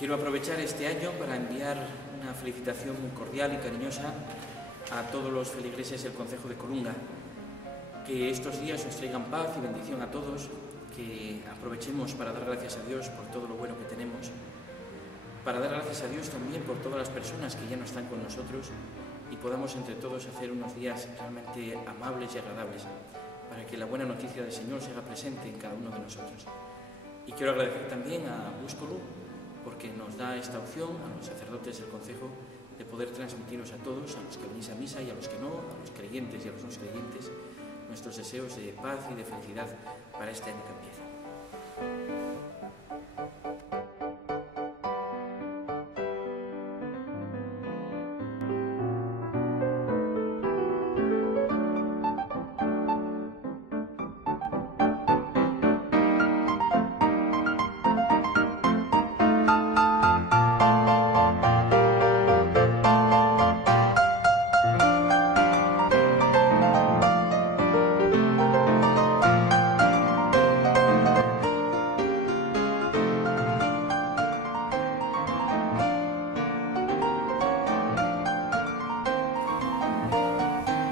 Quiero aprovechar este año para enviar una felicitación muy cordial y cariñosa a todos los feligreses del Concejo de Colunga. Que estos días os traigan paz y bendición a todos, que aprovechemos para dar gracias a Dios por todo lo bueno que tenemos, para dar gracias a Dios también por todas las personas que ya no están con nosotros y podamos entre todos hacer unos días realmente amables y agradables, para que la buena noticia del Señor se haga presente en cada uno de nosotros. Y quiero agradecer también a Búscolo, porque nos da esta opción a los sacerdotes del Concejo de poder transmitiros a todos, a los que venís a misa y a los que no, a los creyentes y a los no creyentes, nuestros deseos de paz y de felicidad para este año que empieza.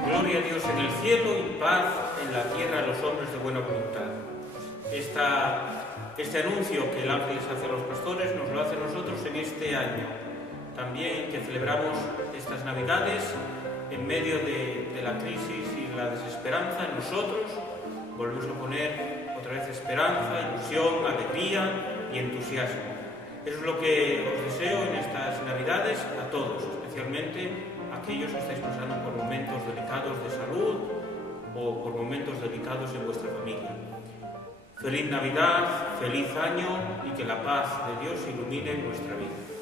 Gloria a Dios en el cielo y paz en la tierra a los hombres de buena voluntad. Este anuncio que el ángel les hace a los pastores nos lo hace a nosotros en este año. También que celebramos estas Navidades en medio de la crisis y la desesperanza en nosotros, volvemos a poner otra vez esperanza, ilusión, alegría y entusiasmo. Eso es lo que os deseo en estas Navidades a todos, especialmente a aquellos que estáis pasando por momentos delicados de salud o por momentos delicados en vuestra familia. Feliz Navidad, feliz año y que la paz de Dios ilumine nuestra vida.